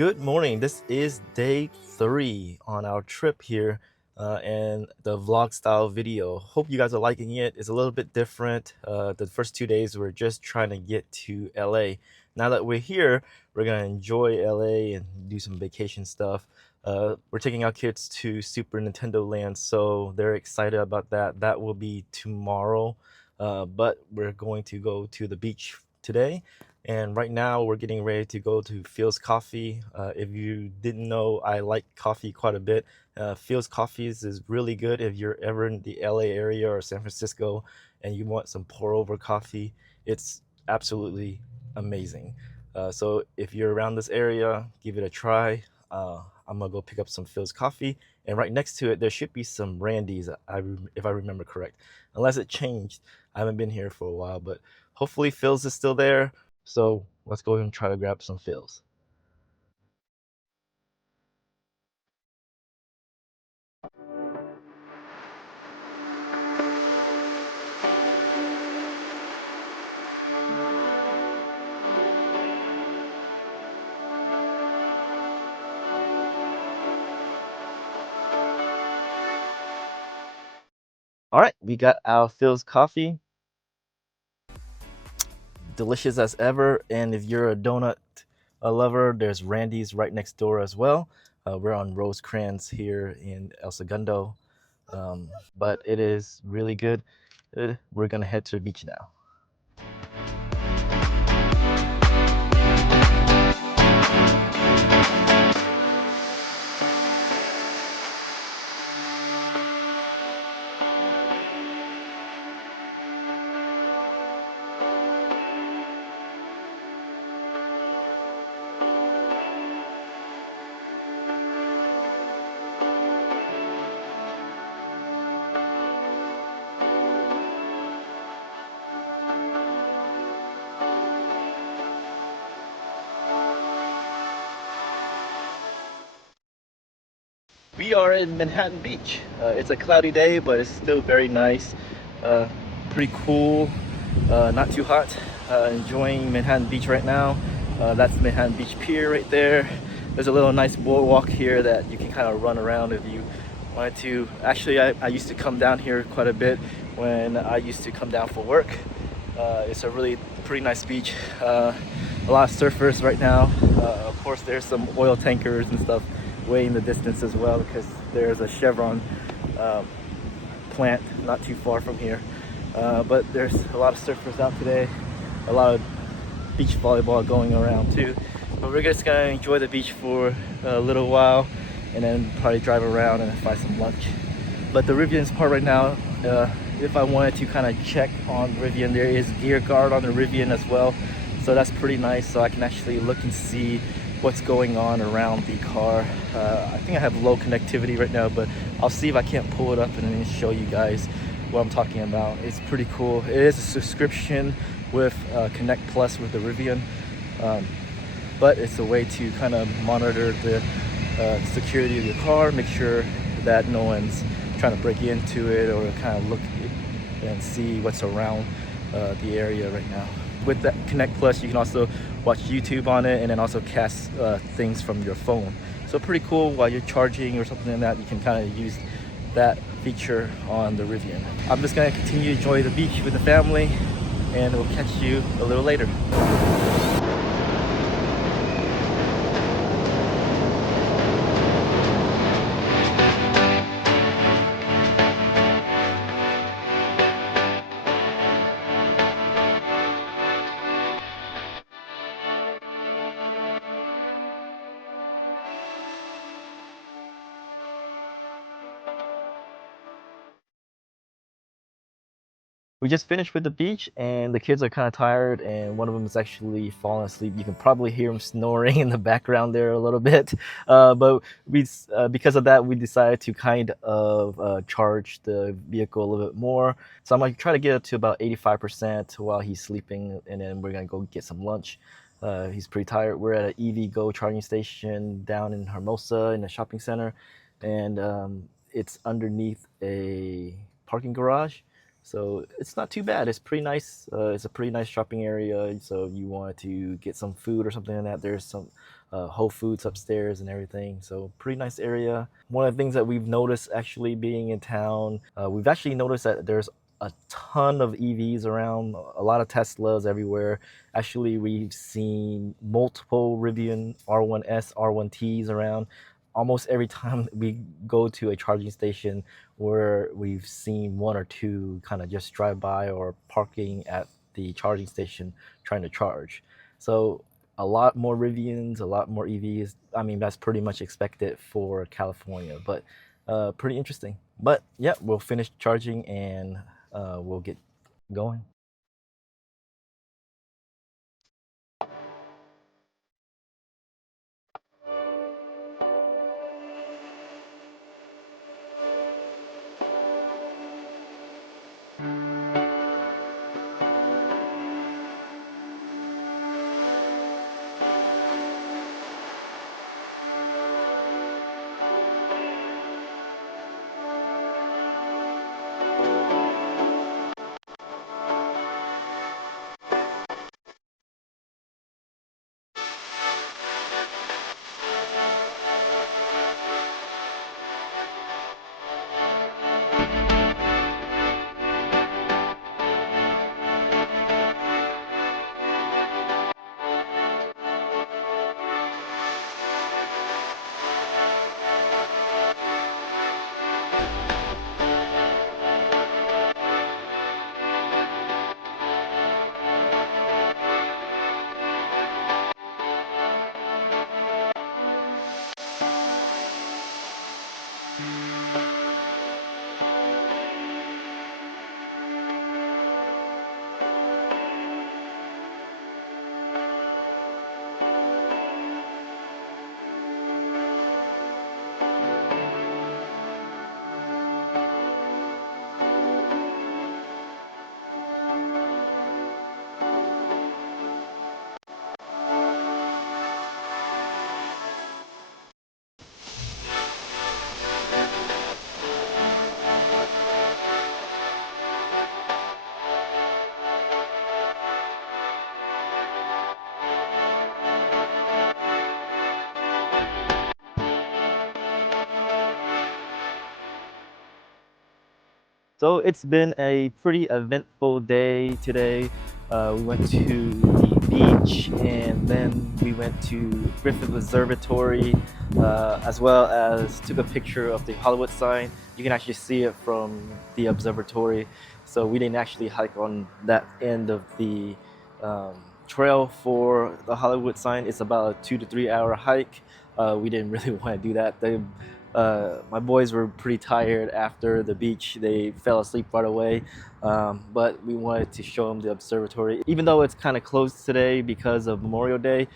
Good morning. This is day 3 on our trip here and the vlog style video. Hope you guys are liking it. It's a little bit different. The first 2 days we're just trying to get to LA. Now that we're here, we're going to enjoy LA and do some vacation stuff. We're taking our kids to Super Nintendo Land, so they're excited about that. That will be tomorrow, but we're going to go to the beach today. And right now we're getting ready to go to Phil's Coffee. If you didn't know, I like coffee quite a bit. Phil's Coffees is really good if you're ever in the LA area or San Francisco and you want some pour over coffee. It's absolutely amazing. So if you're around this area, give it a try. I'm gonna go pick up some Phil's Coffee, and right next to it there should be some Randy's, if I remember correct, unless it changed. I haven't been here for a while, but hopefully Phil's is still there. So let's go and try to grab some fills. All right, we got our Phil's coffee, delicious as ever. And if you're a donut lover, there's Randy's right next door as well. We're on Rosecrans here in El Segundo, but it is really good. We're gonna head to the beach now. We are in Manhattan Beach. It's a cloudy day, but it's still very nice. Pretty cool, not too hot. Enjoying Manhattan Beach right now. That's Manhattan Beach Pier right there. There's a little nice boardwalk here that you can kind of run around if you wanted to. Actually, I used to come down here quite a bit when I used to come down for work. It's a really pretty nice beach. A lot of surfers right now. Of course, there's some oil tankers and stuff way in the distance as well, because there's a Chevron plant not too far from here. But there's a lot of surfers out today, a lot of beach volleyball going around too. But we're just gonna enjoy the beach for a little while and then probably drive around and find some lunch. But the Rivian's part right now, if I wanted to kind of check on Rivian, there is gear guard on the Rivian as well, so that's pretty nice. So I can actually look and see what's going on around the car. I think I have low connectivity right now, but I'll see if I can't pull it up and then show you guys what I'm talking about. It's pretty cool. It is a subscription with Connect Plus with the Rivian, but it's a way to kind of monitor the security of your car, make sure that no one's trying to break into it, or kind of look and see what's around the area right now. With that Connect Plus, you can also watch YouTube on it and then also cast things from your phone. So pretty cool. While you're charging or something like that, you can kind of use that feature on the Rivian. I'm just gonna continue to enjoy the beach with the family, and we'll catch you a little later. We just finished with the beach, and the kids are kind of tired, and one of them is actually falling asleep. You can probably hear him snoring in the background there a little bit. But because of that, we decided to kind of charge the vehicle a little bit more. So I'm gonna try to get it to about 85% while he's sleeping, and then we're gonna go get some lunch. He's pretty tired. We're at an EV Go charging station down in Hermosa in the shopping center, and it's underneath a parking garage. So it's not too bad. It's pretty nice. It's a pretty nice shopping area. So if you want to get some food or something like that, there's some Whole Foods upstairs and everything. So pretty nice area. One of the things that we've noticed actually being in town, we've actually noticed that there's a ton of EVs around, a lot of Teslas everywhere. Actually, we've seen multiple Rivian R1S, R1Ts around. Almost every time we go to a charging station, where we've seen one or two kind of just drive by or parking at the charging station trying to charge. So a lot more Rivians, a lot more EVs. I mean, that's pretty much expected for California, but pretty interesting. But yeah, we'll finish charging and we'll get going. So it's been a pretty eventful day today. We went to the beach and then we went to Griffith Observatory, as well as took a picture of the Hollywood sign. You can actually see it from the observatory. So we didn't actually hike on that end of the um, trail for the Hollywood sign. It's about a 2 to 3 hour hike. We didn't really want to do that. My boys were pretty tired after the beach. They fell asleep right away. But we wanted to show them the observatory. Even though it's kind of closed today because of Memorial Day,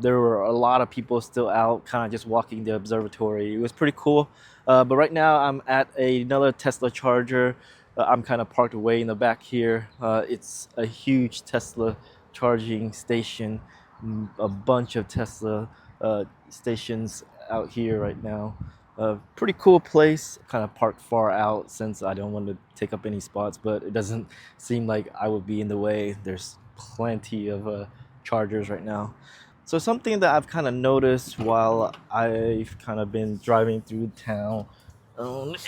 there were a lot of people still out kind of just walking the observatory. It was pretty cool. But right now I'm at another Tesla charger. I'm kind of parked way in the back here. It's a huge Tesla charging station, a bunch of Tesla stations out here right now. Pretty cool place. Kind of parked far out since I don't want to take up any spots, but it doesn't seem like I would be in the way. There's plenty of chargers right now. So something that I've kind of noticed while I've kind of been driving through town,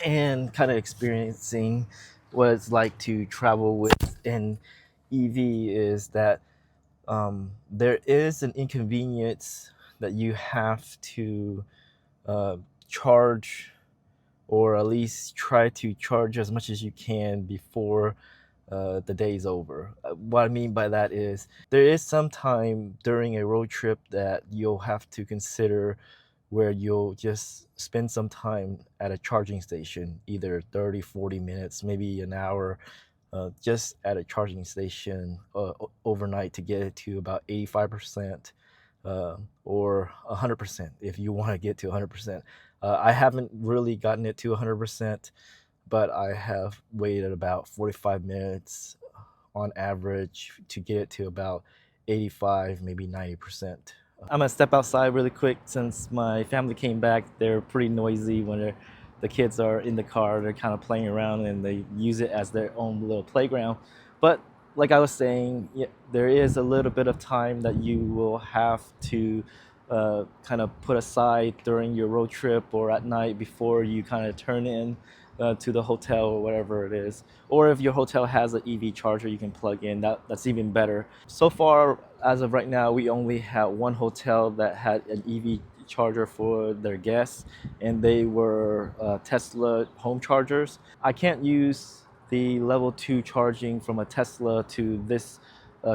and kind of experiencing what it's like to travel with an EV is that there is an inconvenience that you have to uh, charge, or at least try to charge as much as you can before the day's over. What I mean by that is there is some time during a road trip that you'll have to consider where you'll just spend some time at a charging station, either 30, 40 minutes, maybe an hour, just at a charging station overnight to get it to about 85%, or 100% if you want to get to 100%. I haven't really gotten it to 100%, but I have waited about 45 minutes on average to get it to about 85, maybe 90%. I'm gonna step outside really quick since my family came back. They're pretty noisy when they're the kids are in the car, they're kind of playing around and they use it as their own little playground. But like I was saying, yeah, there is a little bit of time that you will have to kind of put aside during your road trip or at night before you kind of turn in to the hotel or whatever it is. Or if your hotel has an EV charger you can plug in, that's even better. So far, as of right now, we only had one hotel that had an EV charger for their guests, and they were Tesla home chargers. I can't use the level 2 charging from a Tesla to this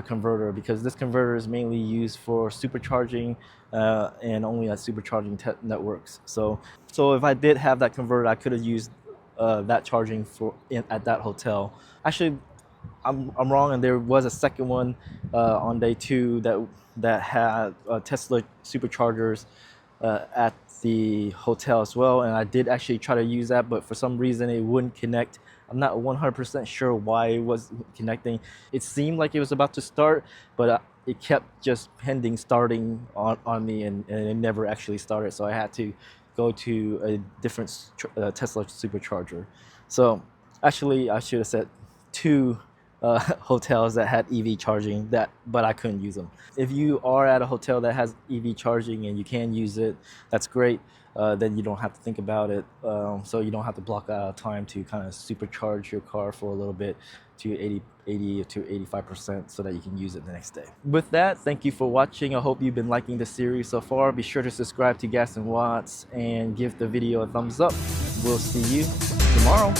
converter, because this converter is mainly used for supercharging and only at supercharging networks. So if I did have that converter, I could have used that charging at that hotel. Actually, I'm wrong, and there was a second one on day 2 that had Tesla superchargers at the hotel as well, and I did actually try to use that, but for some reason it wouldn't connect. I'm not 100% sure why it was connecting. It seemed like it was about to start, but it kept just pending starting on me, and it never actually started. So I had to go to a different Tesla supercharger. So actually, I should have said 2 hotels that had EV charging, but I couldn't use them. If you are at a hotel that has EV charging and you can use it, that's great. Then you don't have to think about it. So you don't have to block out time to kind of supercharge your car for a little bit to 80 to 85% so that you can use it the next day. With that, thank you for watching. I hope you've been liking the series so far. Be sure to subscribe to Gas and Watts and give the video a thumbs up. We'll see you tomorrow.